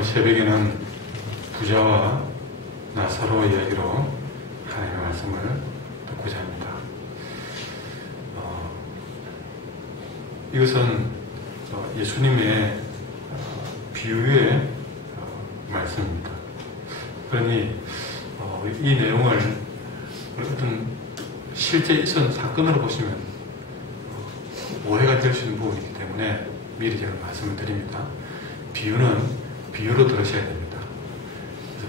오늘 새벽에는 부자와 나사로 이야기로 하나님의 말씀을 듣고자 합니다. 이것은 예수님의 비유의 말씀입니다. 그러니 이 내용을 어떤 실제 있었던 사건으로 보시면 오해가 될 수 있는 부분이기 때문에 미리 제가 말씀을 드립니다. 비유는 비유로 들으셔야 됩니다.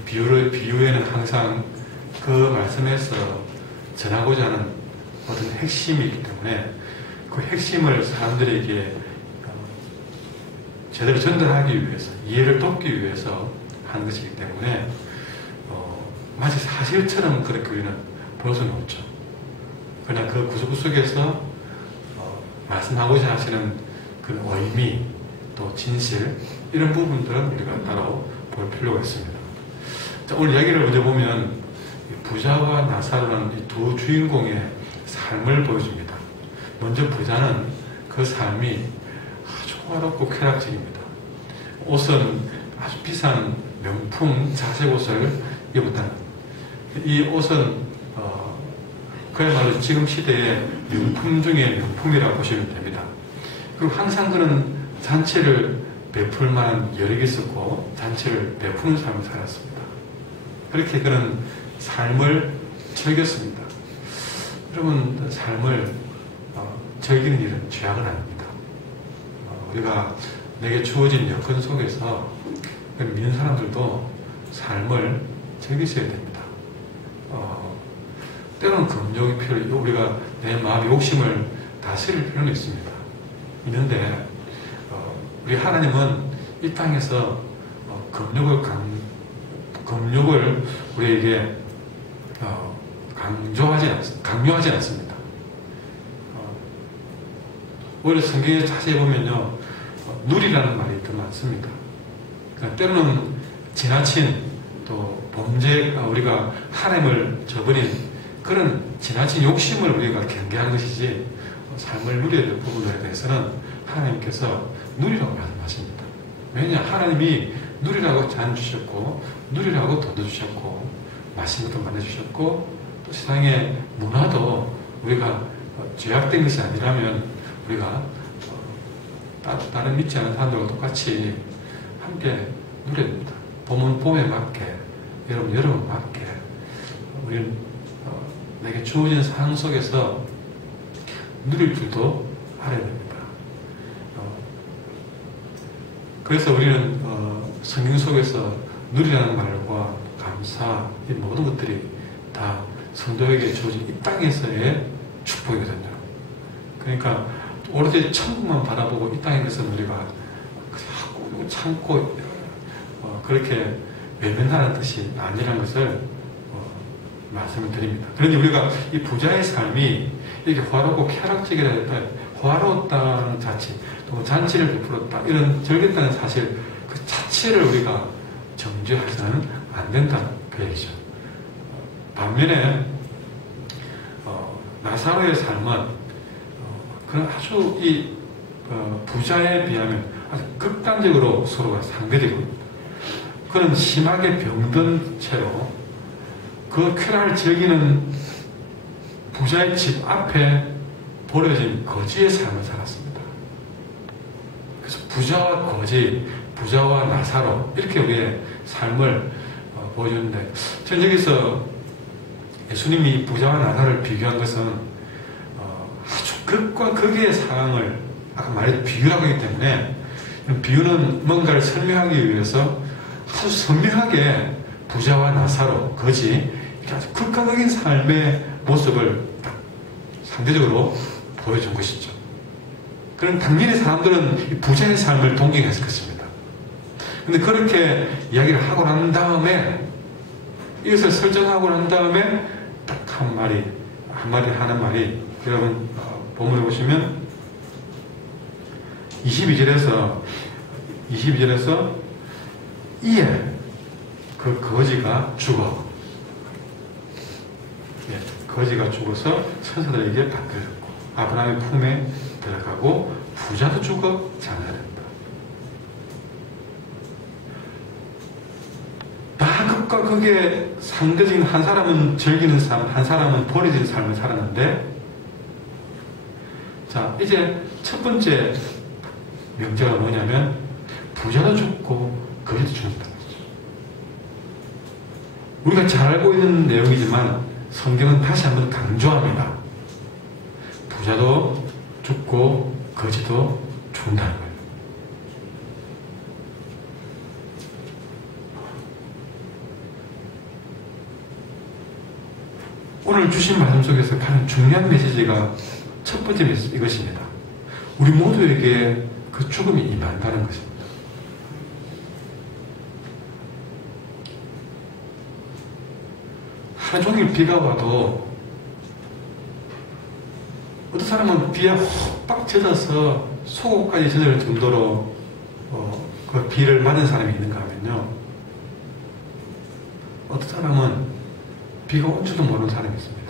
비유에는 항상 그 말씀에서 전하고자 하는 어떤 핵심이 있기 때문에 그 핵심을 사람들에게 제대로 전달하기 위해서, 이해를 돕기 위해서 하는 것이기 때문에 마치 사실처럼 그렇게 우리는 볼 수는 없죠. 그러나 그 구석구석에서 말씀하고자 하시는 그 의미, 또 진실, 이런 부분들은 우리가 따로 볼 필요가 있습니다. 자, 오늘 이야기를 먼저 보면 부자와 나사로는 이 두 주인공의 삶을 보여줍니다. 먼저 부자는 그 삶이 아주 호화롭고 쾌락적입니다. 옷은 아주 비싼 명품 자색 옷을 입었다는, 이 옷은 그야말로 지금 시대의 명품 중에 명품이라고 보시면 됩니다. 그리고 항상 그는 잔치를 베풀 만한 여력이 있었고 잔치를 베푸는 삶을 살았습니다. 그렇게 그는 삶을 즐겼습니다. 여러분, 삶을 즐기는 일은 죄악은 아닙니다. 우리가 내게 주어진 여건 속에서 믿는 사람들도 삶을 즐기셔야 됩니다. 때로는 금욕이 필요해요. 우리가 내 마음의 욕심을 다스릴 필요는 있습니다. 있는데 우리 하나님은 이 땅에서 금욕을 우리에게 강요하지 않습니다. 오히려 성경에 자세히 보면요, 누리라는 말이 더 많습니다. 그러니까 때로는 지나친 또 범죄, 우리가 하나님을 저버린 그런 지나친 욕심을 우리가 경계하는 것이지, 삶을 누려야 될 부분에 대해서는 하나님께서 누리라고 말씀하십니다. 왜냐? 하나님이 누리라고 잔 주셨고, 누리라고 돈도 주셨고, 맛있는 것도 만들어주셨고, 또 세상의 문화도 우리가 죄악된 것이 아니라면 우리가 다른 믿지 않은 사람들과 똑같이 함께 누려야 됩니다. 봄은 봄에 맞게, 여름은 여름에 맞게, 우리는 내게 주어진 상황 속에서 누릴 줄도 알아야 됩니다. 그래서 우리는 성경 속에서 누리라는 말과 감사, 이 모든 것들이 다 성도에게 주어진 이 땅에서의 축복이거든요. 그러니까 오로지 천국만 바라보고 이 땅의 것은 우리가 참고 그렇게 외면하는 뜻이 아니라는 것을 말씀을 드립니다. 그런데 우리가 이 부자의 삶이 이렇게 화롭고 쾌락적이라 했다, 화로웠다는 자체, 또 잔치를 베풀었다, 이런 즐겼다는 사실, 그 자체를 우리가 정죄해서는 안 된다는 그 얘기죠. 반면에 나사로의 삶은 그런 아주 이 부자에 비하면 아주 극단적으로 서로가 상대적입니다. 그는 심하게 병든 채로 그 쾌락을 즐기는 부자의 집 앞에 버려진 거지의 삶을 살았습니다. 그래서 부자와 거지, 부자와 나사로, 이렇게 우리의 삶을 보여주는데, 저는 여기서 예수님이 부자와 나사로를 비교한 것은 아주 극과 극의 상황을, 아까 말했던 비유라고 하기 때문에, 비유는 뭔가를 설명하기 위해서 아주 선명하게 부자와 나사로, 거지, 이렇게 아주 극과 극인 삶의 모습을 딱 상대적으로 보여준 것이죠. 그럼 당연히 사람들은 이 부자의 삶을 동경했을 것입니다. 그런데 그렇게 이야기를 하고 난 다음에, 이것을 설정하고 난 다음에 딱 한마디 하는 말이, 여러분 본문에 보시면 22절에서 이에 그 거지가 죽어. 거지가 죽어서 천사들에게 받들어졌고, 아브라함의 품에 들어가고, 부자도 죽어 장사된다. 그게 상대적인 한 사람은 즐기는 삶, 한 사람은 버려진 삶을 살았는데, 자, 이제 첫 번째 명제가 뭐냐면, 부자도 죽고, 거지도 죽는다. 우리가 잘 알고 있는 내용이지만, 성경은 다시 한번 강조합니다. 부자도 죽고, 거지도 죽는다는 거예요. 오늘 주신 말씀 속에서 가장 중요한 메시지가 첫 번째 메시지 이것입니다. 우리 모두에게 그 죽음이 임한다는 것입니다. 하루 종일 비가 와도 어떤 사람은 비에 훅 젖어서 속옷까지 젖을 정도로 그 비를 맞은 사람이 있는가 하면요. 어떤 사람은 비가 온 줄도 모르는 사람이 있습니다.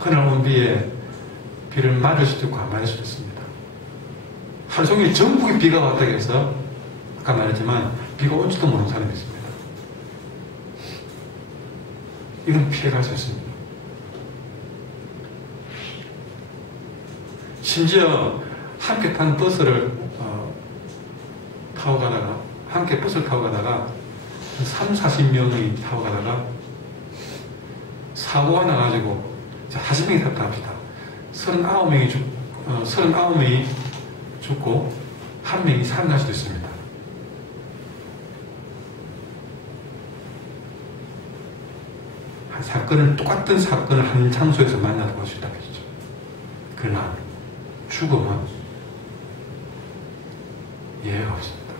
그날 온 비를 맞을 수도 있고 안 맞을 수도 있습니다. 하루 종일 전국에 비가 왔다고 해서 아까 말했지만 비가 온 줄도 모르는 사람이 있습니다. 이건 피해갈 수 있습니다. 심지어 함께 탄 버스를 타고 가다가 함께 버스를 타고 가다가 3, 40명이 타고 가다가 사고가 나가지고 40명이 탔다 합시다. 39명이 죽고 1명이 살아날 수도 있습니다. 똑같은 사건을 한 장소에서 만나도 볼 수 있다고 했죠. 그러나 죽음은 예외가 없습니다.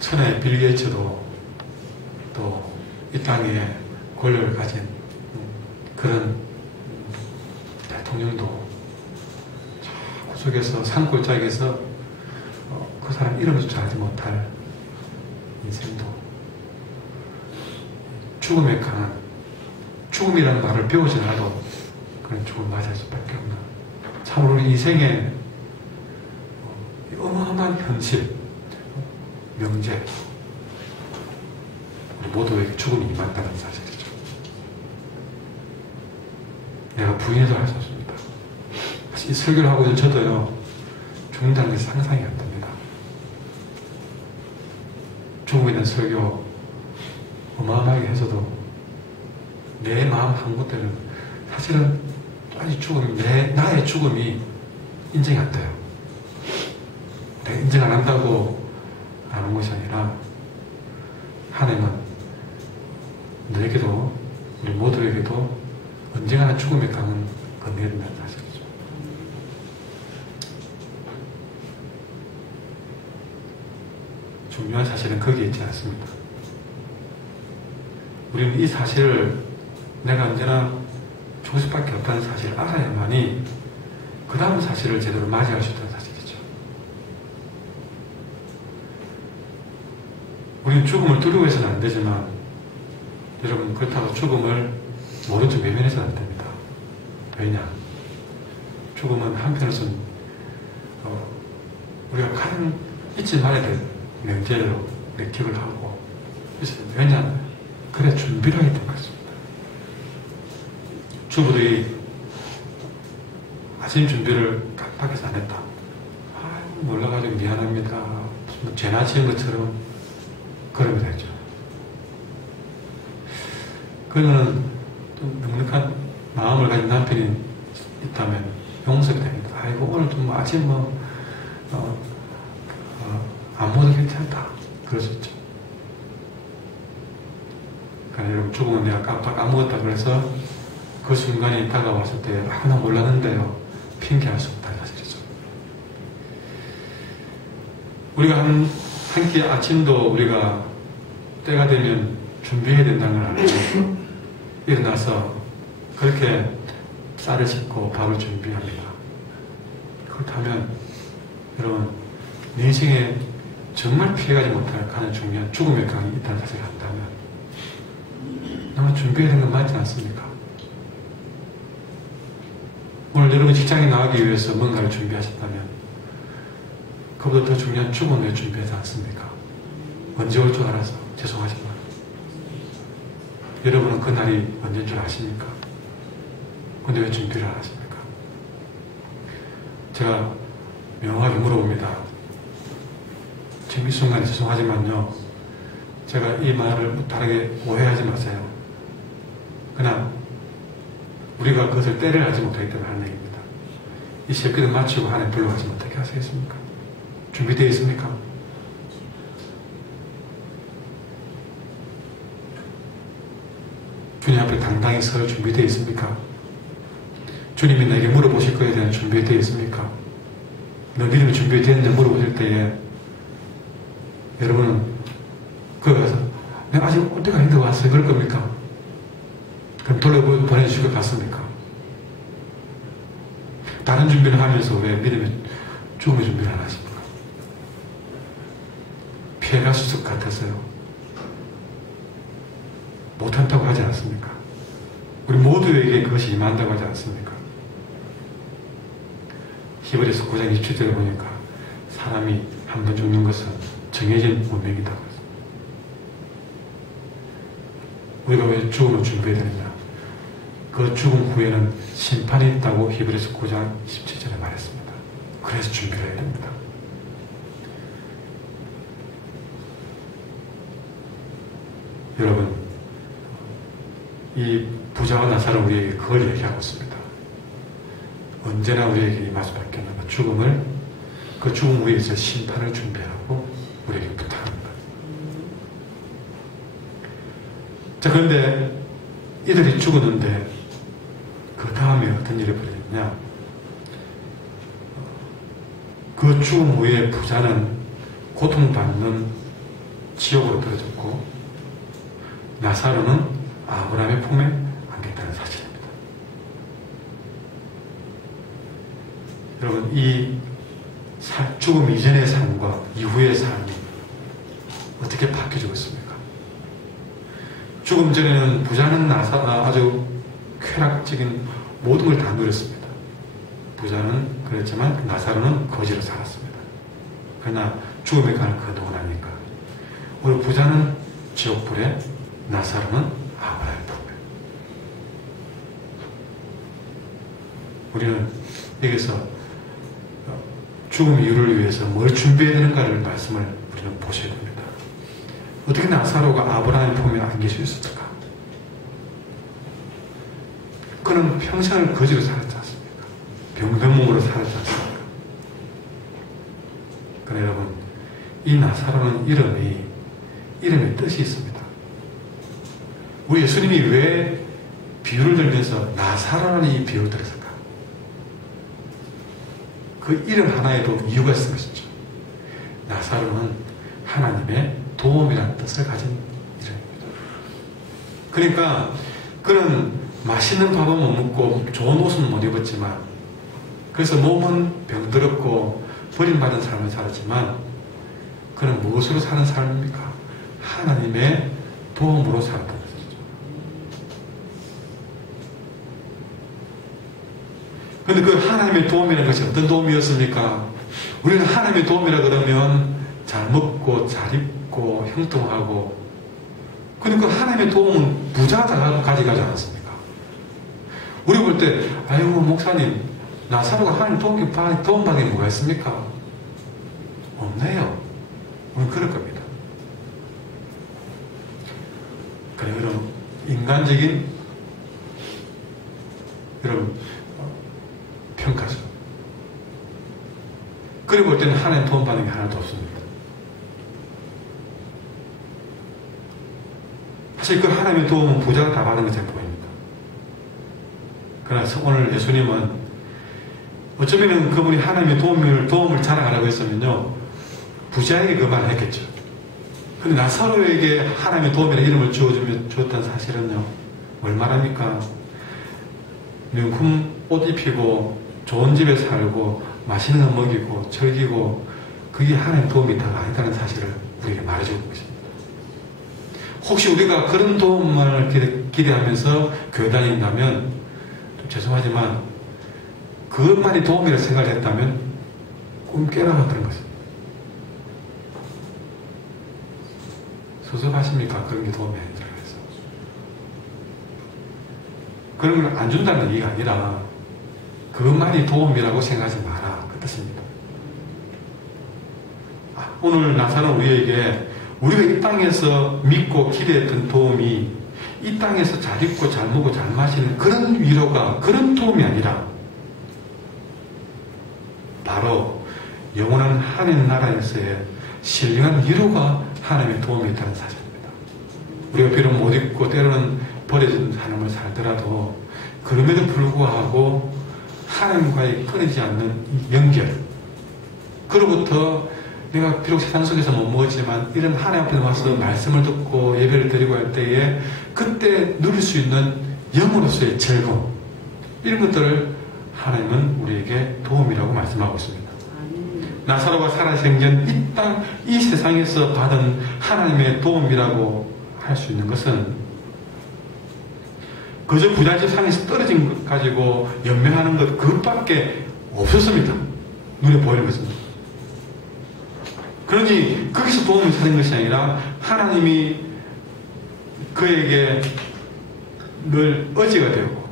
천하의 빌 게이츠도 또 이 땅에 권력을 가진 그런 대통령도 구석에서 산골짜기에서 그 사람 이름조차 알지 못할 인생도 죽음에 강한, 죽음이라는 말을 배우지 않아도 그런 죽음을 맞이할 수밖에 없는, 참으로 우리 인생의 어마어마한 현실, 명제, 우리 모두에게 죽음이 임한다는 사실이죠. 내가 부인해서 할 수 없습니다. 사실 이 설교를 하고 있는 저도요, 죽는다는 게 상상이 안 됩니다. 죽음에 대한 설교 어마어마하게 해서도 내 마음 한곳에는 사실은 아직 죽음이, 나의 죽음이 인정이 안 돼요. 내가 인정 안 한다고 아는 것이 아니라 하나님은 너에게도 우리 모두에게도 언젠가는 죽음의 강은 건너야 된다는 사실이죠. 중요한 사실은 거기에 있지 않습니다. 우리는 이 사실을 내가 언제나 죽을 수밖에 없다는 사실을 알아야만이 그 다음 사실을 제대로 맞이할 수 있다는 사실이죠. 우리는 죽음을 두려워해서는 안 되지만 여러분, 그렇다고 죽음을 모른 척 외면해서는 안 됩니다. 왜냐? 죽음은 한편으로서는 우리가 가장 잊지 말아야 될 명제로 기억을 하고 있어요. 왜냐? 그래 준비를 하게 된 것입니다. 주부들이 아침 준비를 깜빡해서 안 했다. 몰라가지고 미안합니다. 무슨 죄나 지은 것처럼 그러면 되죠. 그러면 또 넉넉한 마음을 가진 남편이 있다면 용서가 됩니다. 아이고 오늘 좀 아침 안 먹어도 괜찮다. 그럴 수 있죠. 그러니까 여러분, 죽음은 내가 깜빡 안 먹었다 그래서 그 순간이 다가왔을 때 나 몰랐는데요, 핑계할 수 없다는 사실이죠. 우리가 한 끼 아침도 우리가 때가 되면 준비해야 된다는 걸 알고 일어나서 그렇게 쌀을 씻고 밥을 준비합니다. 그렇다면 여러분, 내 인생에 정말 피해가지 못할 가장 중요한 죽음의 강이 있다는 사실을 한다면 아마 준비해야 되는 건 맞지 않습니까? 오늘 여러분 직장에 나가기 위해서 뭔가를 준비하셨다면 그보다 더 중요한 죽음을 왜 준비하지 않습니까? 언제 올 줄 알아서 죄송하지만 여러분은 그 날이 언제인 줄 아십니까? 근데 왜 준비를 안 하십니까? 제가 명확하게 물어봅니다. 지금 이 순간에 죄송하지만요, 제가 이 말을 다르게 오해하지 마세요. 그냥 우리가 그것을 때를 알지 못하기 때문에 하는 얘기입니다. 이 새끼를 마치고 하나님 불러가시면 어떻게 하시겠습니까? 준비되어 있습니까? 주님 앞에 당당히 설 준비되어 있습니까? 주님이 내게 물어보실 것에 대한 준비되어 있습니까? 너 믿음이 준비되었는데 물어보실 때에 여러분은 거기 가서 내가 아직 올 때가 있는데 왔어요. 그럴 겁니까? 그럼 돌려보내주실 것 같습니까? 다른 준비를 하면서 왜 믿음의 죽음의 준비를 안 하십니까? 피해갔을 것 같아서요. 못한다고 하지 않습니까? 우리 모두에게 그것이 임한다고 하지 않습니까? 히브리서 9장 27절에 보니까 사람이 한 번 죽는 것은 정해진 운명이다고 했습니다. 우리가 왜 죽음을 준비해야 되느냐? 그 죽음 후에는 심판이 있다고 히브리서 9장 27절에 말했습니다. 그래서 준비를 해야 됩니다. 여러분, 이 부자와 나사는 우리에게 그걸 얘기하고 있습니다. 언제나 우리에게 임할 수밖에 없는 그 죽음을, 그 죽음 위에서 심판을 준비하고 우리에게 부탁합니다. 자, 그런데 이들이 죽었는데 그 다음에 어떤 일이 벌어졌냐? 그 죽음 후에 부자는 고통받는 지옥으로 떨어졌고 나사로는 아브라함의 품에 안겼다는 사실입니다. 여러분, 이 죽음 이전의 삶과 이후의 삶이 어떻게 바뀌어지고 있습니까? 죽음 전에는 부자는 아주 쾌락적인 모든 걸 다 누렸습니다. 부자는 그랬지만 나사로는 거지로 살았습니다. 그러나 죽음에 가는 그 누구는 아닙니까? 우리 부자는 지옥불에, 나사로는 아브라함의 품에. 우리는 여기서 죽음 이유를 위해서 뭘 준비해야 되는가를 말씀을 우리는 보셔야 됩니다. 어떻게 나사로가 아브라함의 품에 안길 수 있었을까? 그는 평생을 거지로 살았지 않습니까? 병변몸으로 살았지 않습니까? 그러나 여러분, 이 나사로는 이름의 뜻이 있습니다. 우리 예수님이 왜 비유를 들면서 나사로라는 이 비유를 들었을까? 그 이름 하나에도 이유가 있을 것이죠. 나사로는 하나님의 도움이라는 뜻을 가진 이름입니다. 그러니까 그는 맛있는 밥은 못 먹고 좋은 옷은 못 입었지만, 그래서 몸은 병들었고 버림받은 삶을 살았지만 그는 무엇으로 사는 삶입니까? 하나님의 도움으로 살았다는 것이죠. 그런데 그 하나님의 도움이라는 것이 어떤 도움이었습니까? 우리는 하나님의 도움이라 그러면 잘 먹고 잘 입고 형통하고, 그러니까 하나님의 도움은 부자가 가져가지 않았습니까? 우리 볼 때, 아이고 목사님, 나사로가 하나님 도움받은 게 뭐가 있습니까? 없네요. 우리는 그럴 겁니다. 그래, 여러분, 인간적인 여러분 평가죠. 그리고 볼 때는 하나님 도움받는 게 하나도 없습니다. 사실 그 하나님의 도움은 부자가 다 받은 것처럼 보입니다. 그래서 오늘 예수님은 어쩌면 그분이 하나님의 도움을 자랑하라고 했으면요, 부자에게 그 말을 했겠죠. 근데 나사로에게 하나님의 도움이라는 이름을 주었던 사실은요, 뭘 말합니까? 명품 옷 입히고 좋은 집에 살고 맛있는 거 먹이고 즐기고, 그게 하나님의 도움이 다가 아니다는 사실을 우리에게 말해주는 것입니다. 혹시 우리가 그런 도움을 기대하면서 교회 다닌다면 좀 죄송하지만 그것만이 도움이라 생각을 했다면 꿈 깨라가 그런 것입니다. 섭섭하십니까? 그런 게 도움이 아니더라 해서. 그런 걸 안 준다는 얘기가 아니라 그것만이 도움이라고 생각하지 마라 그 뜻입니다. 오늘 나사는 우리에게 우리가 이 땅에서 믿고 기대했던 도움이 이 땅에서 잘 입고 잘 먹고 잘 마시는 그런 위로가 그런 도움이 아니라 바로 영원한 하나님 나라에서의 신령한 위로가 하나님의 도움이 있다는 사실입니다. 우리가 비록 못 입고 때로는 버려진 삶을 살더라도 그럼에도 불구하고 하나님과의 끊이지 않는 연결, 그로부터 내가 비록 세상 속에서 못 먹었지만 이런 하나님 앞에 와서 말씀을 듣고 예배를 드리고 할 때에 그때 누릴 수 있는 영으로서의 즐거움, 이런 것들을 하나님은 우리에게 도움이라고 말씀하고 있습니다. 나사로가 살아생전 이 세상에서 받은 하나님의 도움이라고 할 수 있는 것은 그저 부잣집 상에서 떨어진 것 가지고 연명하는 것 그것밖에 없었습니다. 눈에 보이는 것입니다. 그러니 거기서 도움을 찾는 것이 아니라 하나님이 그에게 늘 어지가 되고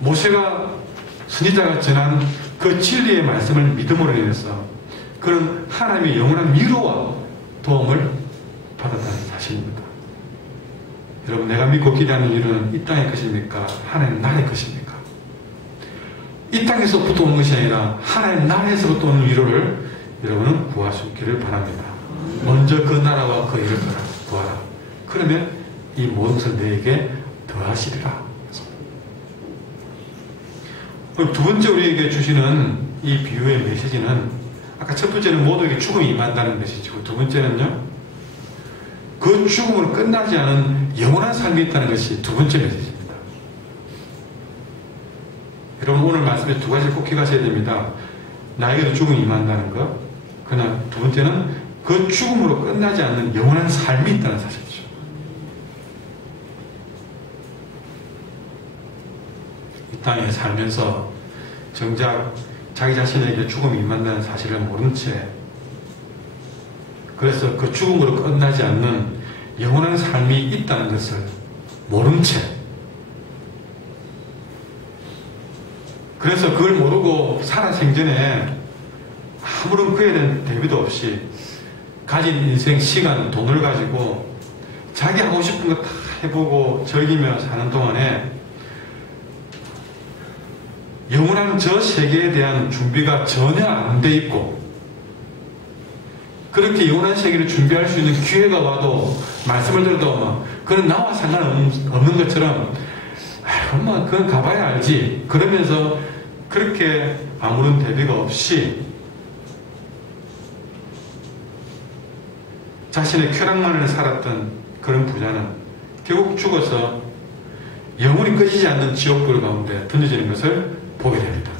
모세가 선지자가 전한 그 진리의 말씀을 믿음으로 인해서 그런 하나님의 영원한 위로와 도움을 받았다는 사실입니다. 여러분, 내가 믿고 기대하는 일은 이 땅의 것입니까? 하나님 나라의 것입니까? 이 땅에서부터 오는 것이 아니라 하나님 나라에서부터 오는 위로를 여러분은 구할 수 있기를 바랍니다. 먼저 그 나라와 그 일을 구하라. 그러면 이 모든 것을 너에게 더하시리라. 두 번째 우리에게 주시는 이 비유의 메시지는, 아까 첫 번째는 모두에게 죽음이 임한다는 메시지고, 두 번째는요, 그 죽음으로 끝나지 않은 영원한 삶이 있다는 것이 두 번째 메시지입니다. 여러분, 오늘 말씀에 두 가지를 꼭 기억하셔야 됩니다. 나에게도 죽음이 임한다는 것, 그러나 두 번째는 그 죽음으로 끝나지 않는 영원한 삶이 있다는 사실이죠. 이 땅에 살면서 정작 자기 자신에게 죽음이 임한다는 사실을 모른 채, 그래서 그 죽음으로 끝나지 않는 영원한 삶이 있다는 것을 모른 채, 그래서 그걸 모르고 살아생전에 아무런 그에 대한 대비도 없이 가진 인생, 시간, 돈을 가지고 자기 하고 싶은 거 다 해보고 즐기며 사는 동안에 영원한 저 세계에 대한 준비가 전혀 안 돼 있고, 그렇게 영원한 세계를 준비할 수 있는 기회가 와도 말씀을 들어도 그건 나와 상관없는 것처럼 엄마 그건 가봐야 알지 그러면서 그렇게 아무런 대비가 없이 자신의 쾌락만을 살았던 그런 부자는 결국 죽어서 영원히 꺼지지 않는 지옥불 가운데 던져지는 것을 보게 됩니다.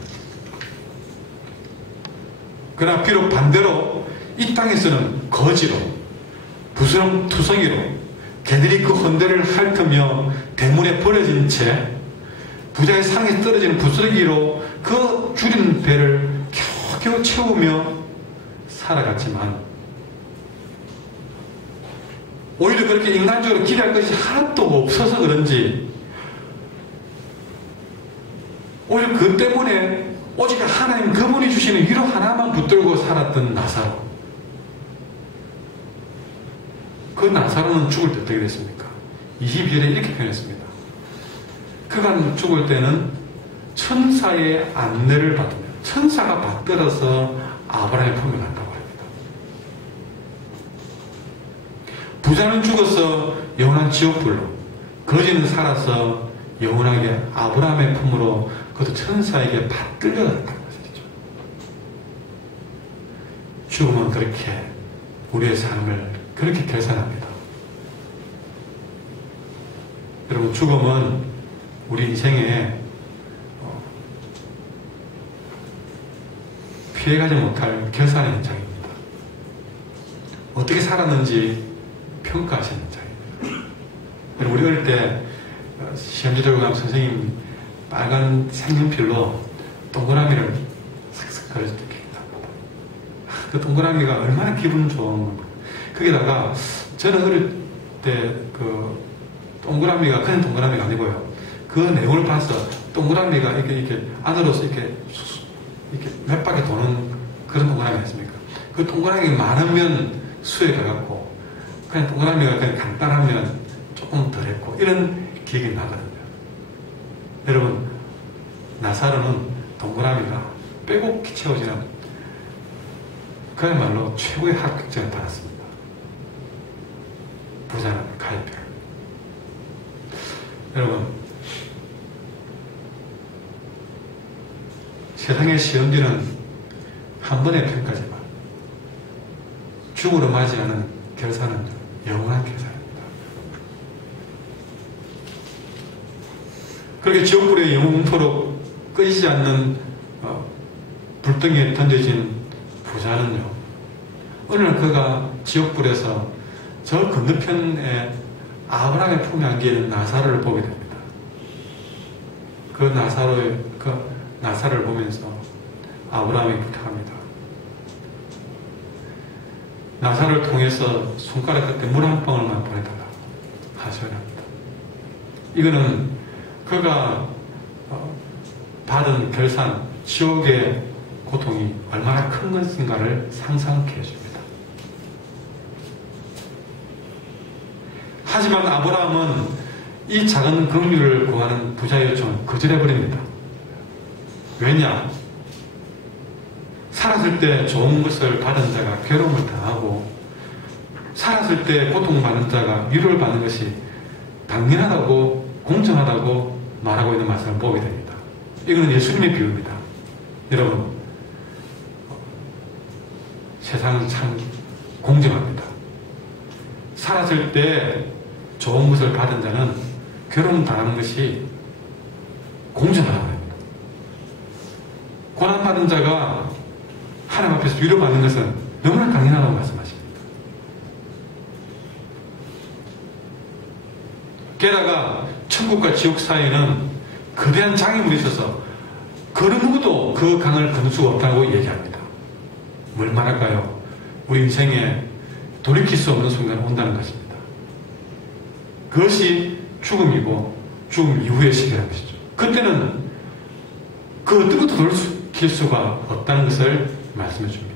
그러나 비록 반대로 이 땅에서는 거지로, 부스럼투성이로 개들이 그 헌대를 핥으며 대문에 버려진 채 부자의 상에 떨어지는 부스러기로 그 줄인 배를 겨우겨우 채우며 살아갔지만, 오히려 그렇게 인간적으로 기대할 것이 하나도 없어서 그런지 오히려 그 때문에 오직 하나님 그분이 주시는 위로 하나만 붙들고 살았던 나사로, 그 나사로는 죽을 때 어떻게 됐습니까? 22절에 이렇게 표현했습니다. 그가 죽을 때는 천사의 안내를 받으며 천사가 받들어서 아브라함의 품에 간다고 합니다. 부자는 죽어서 영원한 지옥불로, 거지는 살아서 영원하게 아브라함의 품으로, 그것도 천사에게 받들려 갔다는 것이죠. 죽음은 그렇게 우리의 삶을 그렇게 계산합니다. 여러분, 죽음은 우리 인생에 피해가지 못할 결산의 현장입니다. 어떻게 살았는지 평가하시는 현장입니다. 우리 어릴 때 시험지 들고 가면 선생님 빨간 색연필로 동그라미를 슥슥 그려줄 때 기분 나쁘다. 그 동그라미가 얼마나 기분 좋은 건가. 거기다가 저는 어릴 때 그 동그라미가 그냥 동그라미가 아니고요. 그 내용을 봐서 동그라미가 이렇게 안으로서 이렇게 몇 바퀴 도는 그런 동그라미 아닙니까? 그 동그라미가 많으면 수에 가깝고 그냥 동그라미가 그냥 간단하면 조금 덜했고 이런 기억이 나거든요. 여러분, 나사로는 동그라미가 빼곡히 채워지는 그야말로 최고의 합격점을 받았습니다. 부자는 가입별. 여러분, 세상의 시험지는 한 번의 평가지만 죽으러 맞이하는 결산은 영원한 결산입니다. 그렇게 지옥불에 영원토록 꺼지지 않는 불덩이에 던져진 부자는요, 어느 날 그가 지옥불에서 저 건너편에 아브라함의 품에 안기는 나사로를 보게 됩니다. 그 나사로를 보면서 아브라함이 부탁합니다. 나사로를 통해서 손가락 끝에 물 한 방울만 보내달라고 하셔야 합니다. 이거는 그가 받은 결산, 지옥의 고통이 얼마나 큰 것인가를 상상케 해줍니다. 하지만 아브라함은 이 작은 긍휼을 구하는 부자의 요청을 거절해버립니다. 왜냐? 살았을 때 좋은 것을 받은 자가 괴로움을 당하고 살았을 때 고통받는 자가 위로를 받는 것이 당연하다고 공정하다고 말하고 있는 말씀을 보게 됩니다. 이거는 예수님의 비유입니다. 여러분, 세상은 참 공정합니다. 살았을 때 좋은 것을 받은 자는 괴로움 당하는 것이 공정하다고 합니다. 고난받은 자가 하나님 앞에서 위로받는 것은 너무나 당연하다고 말씀하십니다. 게다가 천국과 지옥 사이에는 거대한 장애물이 있어서 그 누구도 그 강을 건널 수가 없다고 얘기합니다. 뭘 말할까요? 우리 인생에 돌이킬 수 없는 순간이 온다는 것입니다. 그것이 죽음이고 죽음 이후의 시기라는 것이죠. 그때는 그 어떤 것도 돌이킬 수가 없다는 것을 말씀해 줍니다.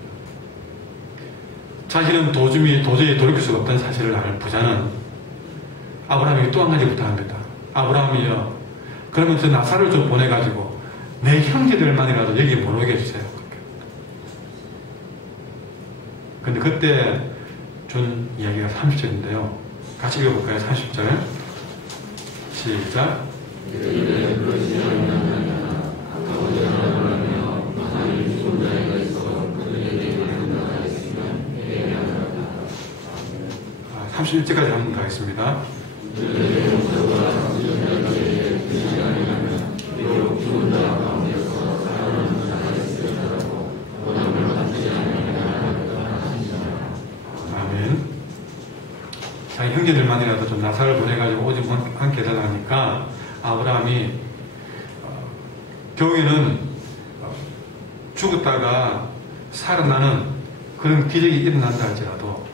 자신은 도저히 돌이킬 수가 없다는 사실을 알 부자는 아브라함에게 또 한 가지 부탁합니다. 아브라함이요, 그러면 저 나사를 좀 보내가지고 내 형제들만이라도 여기 못 오게 해주세요. 근데 그때 준 이야기가 30절인데요. 같이 읽어볼까요? 30절. 시작. 아, 31절까지 한번 가겠습니다. 아멘. 자기 형제들만이라도 좀 나사를 보내가지고 오직 함께 해달라니까 아브라함이 교회는 죽었다가 살아나는 그런 기적이 일어난다 할지라도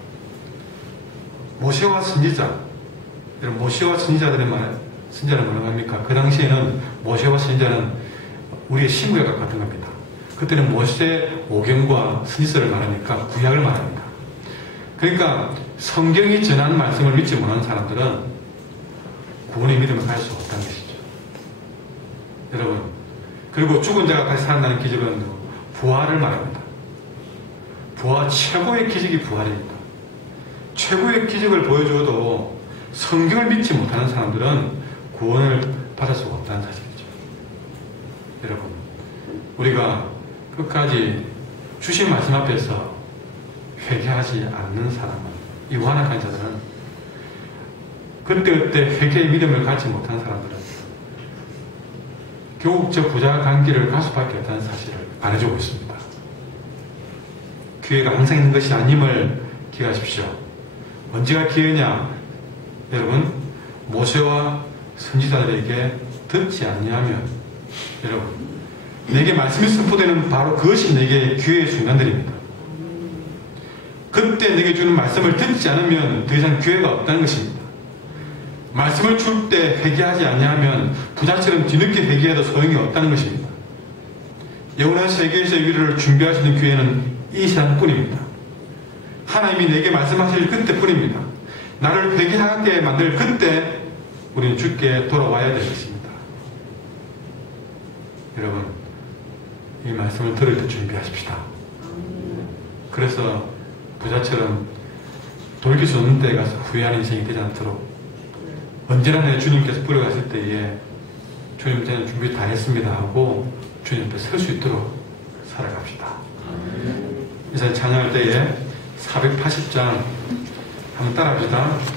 모세와 선지자, 이런 모세와 선지자들의 선지자는 뭐라고 합니까? 그 당시에는 모세와 선지자는 우리의 신부에 가깝던 겁니다. 그때는 모세 오경과 선지서를 말하니까 구약을 말합니다. 그러니까 성경이 전한 말씀을 믿지 못하는 사람들은 구원의 믿음을 갈 수 없다는 것이죠. 여러분, 그리고 죽은 자가 다시 살아나는 기적은 부활을 말합니다. 최고의 기적이 부활입니다. 최고의 기적을 보여줘도 성경을 믿지 못하는 사람들은 구원을 받을 수가 없다는 사실이죠. 여러분, 우리가 끝까지 주신 말씀 앞에서 회개하지 않는 사람은, 이 완악한 자들은, 그때 회개의 믿음을 갖지 못한 사람들은 결국 저 부자 간길을 갈 수밖에 없다는 사실을 말해주고 있습니다. 기회가 항상 있는 것이 아님을 기억하십시오. 언제가 기회냐? 여러분, 모세와 선지자들에게 듣지 아니하면 여러분 내게 말씀이 선포되는 바로 그것이 내게 기회의 순간들입니다. 그때 내게 주는 말씀을 듣지 않으면 더 이상 기회가 없다는 것입니다. 말씀을 줄 때 회개하지 아니하면 부자처럼 뒤늦게 회개해도 소용이 없다는 것입니다. 영원한 세계에서의 위로를 준비하시는 기회는 이 시간뿐입니다. 하나님이 내게 말씀하실 그때뿐입니다. 나를 회개하게 만들 그때 우리는 주께 돌아와야 되겠습니다. 여러분, 이 말씀을 들을 때 준비하십시다. 그래서 부자처럼 돌길 수 없는 데에 가서 후회하는 인생이 되지 않도록 언제나 내 주님께서 부려갔을 때에 주님 저는 준비 다 했습니다 하고 주님 앞에 설 수 있도록 살아갑시다. 이제 찬양할 때에 480장 한번 따라합시다.